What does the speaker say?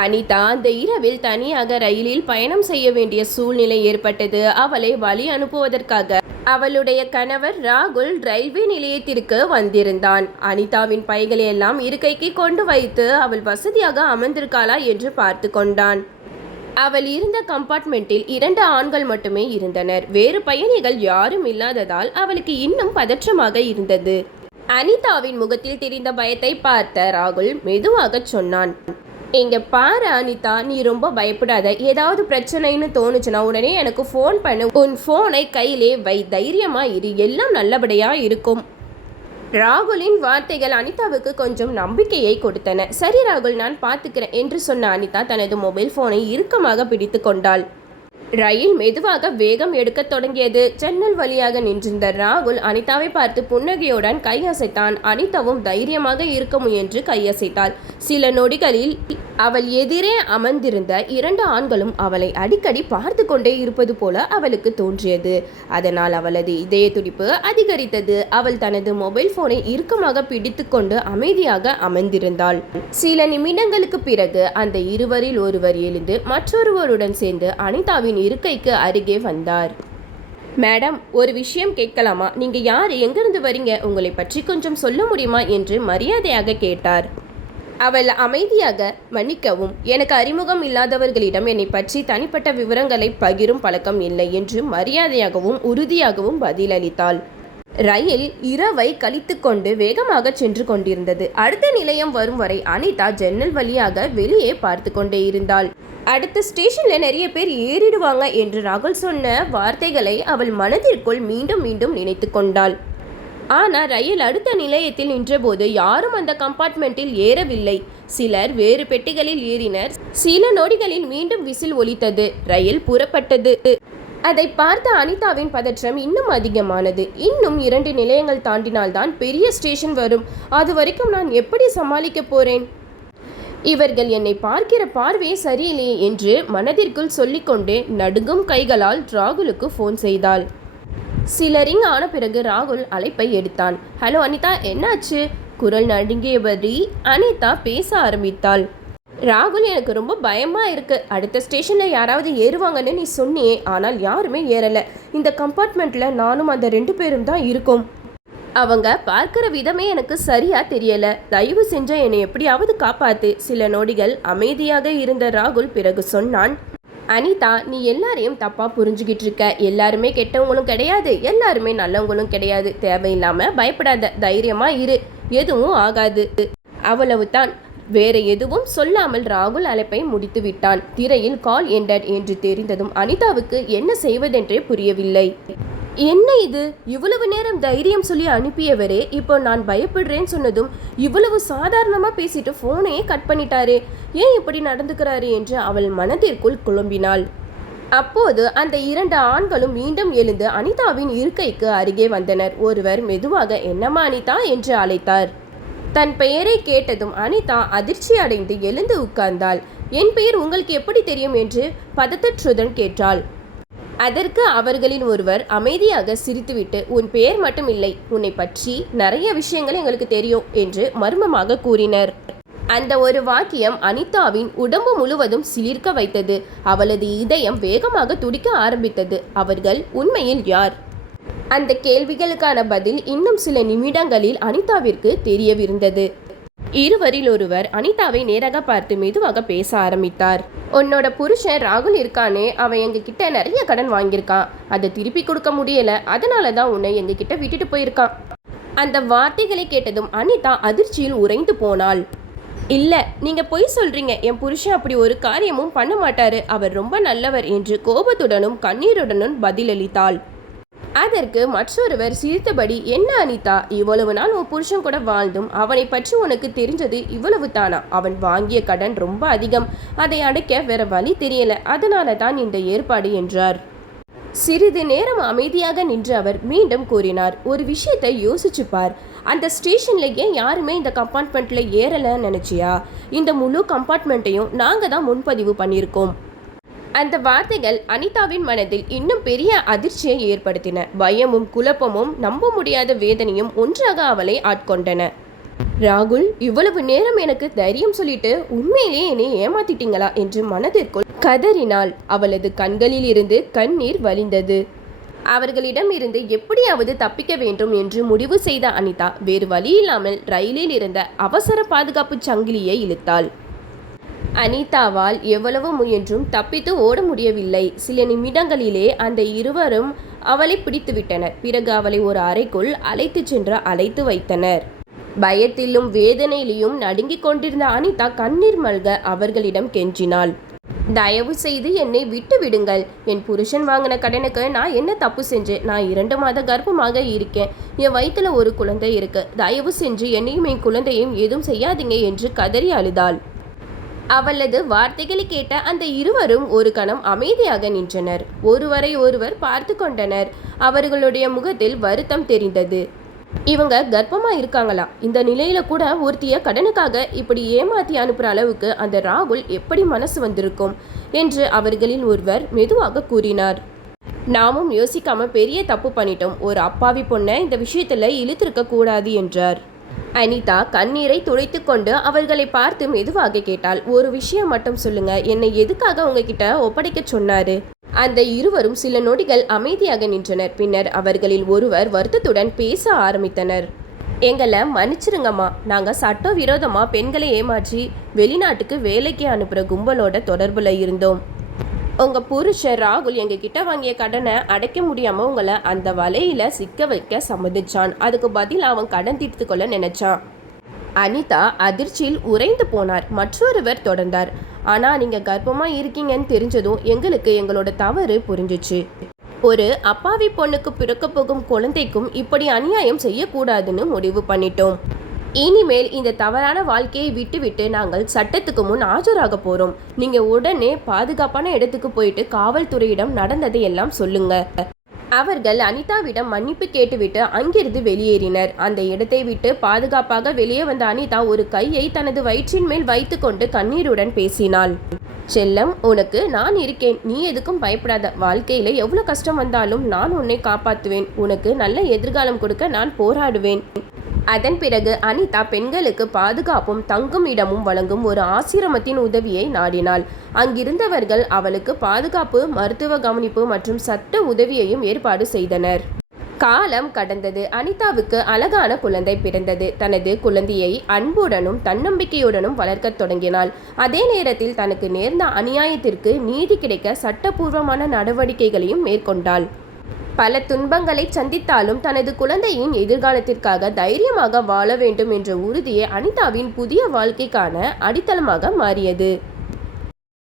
அனிதா அந்த இரவில் தனியாக ரயிலில் பயணம் செய்ய வேண்டிய சூழ்நிலை ஏற்பட்டது. அவளை வழி அனுப்புவதற்காக அவளுடைய கணவர் ராகுல் ரயில்வே நிலையத்திற்கு வந்திருந்தான். அனிதாவின் பைகளை எல்லாம் இருக்கைக்கு கொண்டு வைத்து அவள் வசதியாக அமர்ந்திருக்காளா என்று பார்த்து கொண்டான். அவள் இருந்த கம்பார்ட்மெண்ட்டில் 2 ஆண்கள் மட்டுமே இருந்தனர். வேறு பயணிகள் யாரும் இல்லாததால் அவளுக்கு இன்னும் பதற்றமாக இருந்தது. அனிதாவின் முகத்தில் தெரிந்த பயத்தை பார்த்த ராகுல் மெதுவாக சொன்னான், இங்க பாரு அனிதா, நீ ரொம்ப பயப்படாத. ஏதாவது பிரச்சனைன்னு தோணுச்சுன்னா உடனே எனக்கு ஃபோன் பண்ணு. உன் ஃபோனை கையிலே வை, தைரியமா இரு, எல்லாம் நல்லபடியா இருக்கும். ராகுலின் வார்த்தைகள் அனிதாவுக்கு கொஞ்சம் நம்பிக்கையை கொடுத்தன. சரி ராகுல், நான் பார்த்துக்கிறேன் என்று சொன்ன அனிதா தனது மொபைல் ஃபோனை இறுக்கமாக பிடித்து கொண்டாள். ரயில் மெதுவாக வேகம் எடுக்க தொடங்கியது. ஜன்னல் வழியாக நின்றிருந்த ராகுல் அனிதாவை பார்த்து புன்னகையுடன் கையசைத்தான். அனிதாவும் தைரியமாக இருக்க முயன்று கையசைத்தாள். சில நொடிகளில் அவள் எதிரே அமர்ந்திருந்த 2 ஆண்களும் அவளை அடிக்கடி பார்த்து கொண்டே இருப்பது போல அவளுக்கு தோன்றியது. அதனால் அவளது இதய துடிப்பு அதிகரித்தது. அவள் தனது மொபைல் போனை இறுக்கமாக பிடித்து கொண்டு அமைதியாக அமர்ந்திருந்தாள். சில நிமிடங்களுக்கு பிறகு அந்த இருவரில் ஒருவர் எழுந்து மற்றொருவருடன் சேர்ந்து அனிதாவின் இருக்கைக்கு அருகே வந்தார். மேடம், ஒரு விஷயம் கேட்கலாமா? நீங்க யார், எங்கிருந்து வரீங்க, உங்களை பற்றி கொஞ்சம் சொல்ல முடியுமா என்று மரியாதையாக கேட்டார். அவள் அமைதியாக, மன்னிக்கவும், எனக்கு அறிமுகம் இல்லாதவர்களிடம் என்னை பற்றி தனிப்பட்ட விவரங்களை பகிரும் பழக்கம் இல்லை என்று மரியாதையாகவும் உறுதியாகவும் பதிலளித்தாள். ரயில் இரவை கழித்து கொண்டு வேகமாக சென்று கொண்டிருந்தது. அடுத்த நிலையம் வரும் வரை அனிதா ஜன்னல் வழியாக வெளியே பார்த்து கொண்டே இருந்தாள். அடுத்த ஸ்டேஷன்ல நிறைய பேர் ஏறிடுவாங்க என்று ராகுல் சொன்ன வார்த்தைகளை அவள் மனதிற்குள் மீண்டும் மீண்டும் நினைத்து கொண்டாள். ஆனால் ரயில் அடுத்த நிலையத்தில் நின்றபோது யாரும் அந்த கம்பார்ட்மெண்ட்டில் ஏறவில்லை. சிலர் வேறு பெட்டிகளில் ஏறினர். சில நொடிகளில் மீண்டும் விசில் ஒலித்தது. ரயில் புறப்பட்டது. அதை பார்த்த அனிதாவின் பதற்றம் இன்னும் அதிகமானது. இன்னும் 2 நிலையங்கள் தாண்டினால்தான் பெரிய ஸ்டேஷன் வரும். அது வரைக்கும் நான் எப்படி சமாளிக்க போறேன்? இவர்கள் என்னை பார்க்கிற பார்வையே சரியில்லையே என்று மனதிற்குள் சொல்லிக்கொண்டே நடுங்கும் கைகளால் ராகுலுக்கு ஃபோன் செய்தாள். சில ரிங் ஆன பிறகு ராகுல் அழைப்பை எடுத்தான். ஹலோ அனிதா, என்னாச்சு? குரல் நடுங்கியபடி அனிதா பேச ஆரம்பித்தாள். ராகுல், எனக்கு ரொம்ப பயமா இருக்கு. அடுத்த ஸ்டேஷன்ல யாராவது ஏறுவாங்கன்னு நீ சொன்னியே, ஆனால் யாருமே ஏறல. இந்த கம்பார்ட்மெண்ட்ல நானும் அந்த 2 பேரும் தான் இருக்கோம். அவங்க பார்க்கிற விதமே எனக்கு சரியா தெரியல. தயவு செஞ்ச என்னை எப்படியாவது காப்பாத்து. சில நொடிகள் அமைதியாக இருந்த ராகுல் பிறகு சொன்னான், அனிதா, நீ எல்லாரையும் தப்பா புரிஞ்சுக்கிட்டு இருக்க. எல்லாருமே கெட்டவங்களும் கிடையாது, எல்லாருமே நல்லவங்களும் கிடையாது. தேவையில்லாம பயப்படாத, தைரியமா இரு, எதுவும் ஆகாது, அவ்வளவுதான். வேற எதுவும் சொல்லாமல் ராகுல் அழைப்பை முடித்து விட்டான். திரையில் கால் எண்டட் என்று தெரிந்ததும் அனிதாவுக்கு என்ன செய்வதென்றே புரியவில்லை. என்ன இது, இவ்வளவு நேரம் தைரியம் சொல்லி அனுப்பியவரே இப்போ நான் பயப்படுறேன்னு சொன்னதும் இவ்வளவு சாதாரணமா பேசிட்டு போனையே கட் பண்ணிட்டாரே, ஏன் இப்படி நடந்துக்கிறாரு என்று அவள் மனதிற்குள் குழம்பினாள். அப்போது அந்த 2 ஆண்களும் மீண்டும் எழுந்து அனிதாவின் இருக்கைக்கு அருகே வந்தனர். ஒருவர் மெதுவாக என்னம்மா அனிதா என்று அழைத்தார். தன் பெயரை கேட்டதும் அனிதா அதிர்ச்சி அடைந்து எழுந்து உட்கார்ந்தாள். என் பெயர் உங்களுக்கு எப்படி தெரியும் என்று பதற்றத்துடன் கேட்டாள். அதற்கு அவர்களின் ஒருவர் அமைதியாக சிரித்துவிட்டு, உன் பெயர் மட்டும் இல்லை, உன்னை பற்றி நிறைய விஷயங்கள் எங்களுக்கு தெரியும் என்று மர்மமாக கூறினர். அந்த ஒரு வாக்கியம் அனிதாவின் உடம்பு முழுவதும் சிலிர்க்க வைத்தது. அவளது இதயம் வேகமாக துடிக்க ஆரம்பித்தது. அவர்கள் உண்மையில் யார்? அந்த கேள்விகளுக்கான பதில் இன்னும் சில நிமிடங்களில் அனிதாவிற்கு தெரியவிருந்தது. இருவரில் ஒருவர் அனிதாவை நேராக பார்த்து மெதுவாக பேச ஆரம்பித்தார். உன்னோட புருஷன் ராகுல் இருக்கானே, அவன் எங்ககிட்ட நிறைய கடன் வாங்கியிருக்கான். அதை திருப்பி கொடுக்க முடியல, அதனால தான் உன்னை எங்ககிட்ட விட்டுட்டு போயிருக்கான். அந்த வார்த்தைகளை கேட்டதும் அனிதா அதிர்ச்சியில் உறைந்து போனாள். இல்ல, நீங்க பொய் சொல்றீங்க. என் புருஷன் அப்படி ஒரு காரியமும் பண்ண மாட்டாரு. அவர் ரொம்ப நல்லவர் என்று கோபத்துடனும் கண்ணீருடனும் பதிலளித்தாள். அதற்கு மற்றொருவர் சிரித்தபடி, என்ன அனிதா, இவ்வளவு நாள் உன் புருஷன் கூட வாழ்ந்தும் அவனை பற்றி உனக்கு தெரிஞ்சது இவ்வளவு தானா? அவன் வாங்கிய கடன் ரொம்ப அதிகம். அதை அடைக்க வேற வழி தெரியல, அதனால தான் இந்த ஏற்பாடு என்றார். சிறிது நேரம் அமைதியாக நின்று அவர் மீண்டும் கூறினார், ஒரு விஷயத்தை யோசிச்சு பார். அந்த ஸ்டேஷன்ல ஏன் யாருமே இந்த கம்பார்ட்மெண்ட்ல ஏறலன்னு நினைச்சியா? இந்த முழு கம்பார்ட்மெண்ட்டையும் நாங்க தான் முன்பதிவு பண்ணியிருக்கோம். அந்த வார்த்தைகள் அனிதாவின் மனதில் இன்னும் பெரிய அதிர்ச்சியை ஏற்படுத்தின. பயமும் குழப்பமும் நம்ப முடியாத வேதனையும் ஒன்றாக அவளை ஆட்கொண்டன. ராகுல், இவ்வளவு நேரம் எனக்கு தைரியம் சொல்லிட்டு உண்மையிலேயே என்னை ஏமாத்திட்டீங்களா என்று மனதிற்குள் கதறினாள். அவளது கண்களில் இருந்து கண்ணீர் வழிந்தது. அவர்களிடம் இருந்து எப்படியாவது தப்பிக்க வேண்டும் என்று முடிவு செய்த அனிதா வேறு வழியில்லாமல் ரயிலில் இருந்த அவசர பாதுகாப்பு சங்கிலியை இழுத்தாள். அனிதாவால் எவ்வளவு முயன்றும் தப்பித்து ஓட முடியவில்லை. சில நிமிடங்களிலே அந்த இருவரும் அவளை பிடித்துவிட்டனர். பிறகு அவளை ஒரு அறைக்குள் அழைத்து சென்று அழைத்து வைத்தனர். பயத்திலும் வேதனையிலும் நடுங்கிக் கொண்டிருந்த அனிதா கண்ணீர் மல்க அவர்களிடம் கெஞ்சினாள். தயவு செய்து என்னை விட்டு விடுங்கள். என் புருஷன் வாங்கின கடனுக்கு நான் என்ன தப்பு செஞ்சேன்? நான் 2 மாத கர்ப்பமாக இருக்கேன். என் வயிற்றுல ஒரு குழந்தை இருக்கு. தயவு செஞ்சு என்னையும் என் குழந்தையும் எதுவும் செய்யாதீங்க என்று கதறி அழுதாள். அவளது வார்த்தைகளை கேட்ட அந்த இருவரும் ஒரு கணம் அமைதியாக நின்றனர். ஒருவரை ஒருவர் பார்த்து கொண்டனர். அவர்களுடைய முகத்தில் வருத்தம் தெரிந்தது. இவங்க கர்ப்பமா இருக்காங்களா? இந்த நிலையில கூட ஒருத்திய கடனுக்காக இப்படி ஏமாத்தி அனுப்புற அளவுக்கு அந்த ராகுல் எப்படி மனசு வந்திருக்கும் என்று அவர்களில் ஒருவர் மெதுவாக கூறினார். நாமும் யோசிக்காம பெரிய தப்பு பண்ணிட்டோம். ஒரு அப்பாவி பொண்ணை இந்த விஷயத்துல இழுத்திருக்க கூடாது என்றார். அனிதா கண்ணீரை துடைத்து கொண்டு அவர்களை பார்த்து மெதுவாக கேட்டாள். ஒரு விஷயம் மட்டும் சொல்லுங்க, என்னை எதுக்காக உங்ககிட்ட ஒப்படைக்க சொன்னாரு? அந்த இருவரும் சில நொடிகள் அமைதியாக நின்றனர். பின்னர் அவர்களில் ஒருவர் வருத்தத்துடன் பேச ஆரம்பித்தனர். எங்களை மன்னிச்சிருங்கம்மா, நாங்கள் சட்டவிரோதமாக பெண்களை ஏமாற்றி வெளிநாட்டுக்கு வேலைக்கு அனுப்புகிற கும்பலோட தொடர்பில் இருந்தோம். உங்கள் புருஷர் ராகுல் எங்ககிட்ட வாங்கிய கடனை அடைக்க முடியாமல் உங்களை அந்த வலையில் சிக்க வைக்க சம்மதிச்சான். அதுக்கு பதில் அவன் கடன் தீர்த்து கொள்ள நினைச்சான். அனிதா அதிர்ச்சியில் உறைந்து போனார். மற்றொருவர் தொடர்ந்தார். ஆனால் நீங்கள் கர்ப்பமாக இருக்கீங்கன்னு தெரிஞ்சதும் எங்களுக்கு எங்களோட தவறு புரிஞ்சிச்சு. ஒரு அப்பாவி பொண்ணுக்கு பிறக்க போகும் குழந்தைக்கும் இப்படி அநியாயம் செய்யக்கூடாதுன்னு முடிவு பண்ணிட்டோம். இனிமேல் இந்த தவறான வாழ்க்கையை விட்டுவிட்டு நாங்கள் சட்டத்துக்கு முன் ஆஜராக போகிறோம். நீங்கள் உடனே பாதுகாப்பான இடத்துக்கு போயிட்டு காவல்துறையிடம் நடந்ததை எல்லாம் சொல்லுங்க. அவர்கள் அனிதாவிடம் மன்னிப்பு கேட்டுவிட்டு அங்கிருந்து வெளியேறினர். அந்த இடத்தை விட்டு பாதுகாப்பாக வெளியே வந்த அனிதா ஒரு கையை தனது வயிற்றின் மேல் வைத்து கொண்டு கண்ணீருடன் பேசினாள். செல்லம், உனக்கு நான் இருக்கேன். நீ எதுக்கும் பயப்படாத. வாழ்க்கையில எவ்வளவு கஷ்டம் வந்தாலும் நான் உன்னை காப்பாற்றுவேன். உனக்கு நல்ல எதிர்காலம் கொடுக்க நான் போராடுவேன். அதன் பிறகு அனிதா பெண்களுக்கு பாதுகாப்பும் தங்கும் இடமும் வழங்கும் ஒரு ஆசிரமத்தின் உதவியை நாடினாள். அங்கிருந்தவர்கள் அவளுக்கு பாதுகாப்பு, மருத்துவ கவனிப்பு மற்றும் சட்ட உதவியையும் ஏற்பாடு செய்தனர். காலம் கடந்தது. அனிதாவுக்கு அழகான குழந்தை பிறந்தது. தனது குழந்தையை அன்புடனும் தன்னம்பிக்கையுடனும் வளர்க்க தொடங்கினாள். அதே நேரத்தில் தனக்கு நேர்ந்த அநியாயத்திற்கு நீதி கிடைக்க சட்டபூர்வமான நடவடிக்கைகளையும் மேற்கொண்டாள். பல துன்பங்களை சந்தித்தாலும் தனது குழந்தையின் எதிர்காலத்திற்காக தைரியமாக வாழ வேண்டும் என்ற உறுதியே அனிதாவின் புதிய வாழ்க்கைக்கான அடித்தளமாக மாறியது.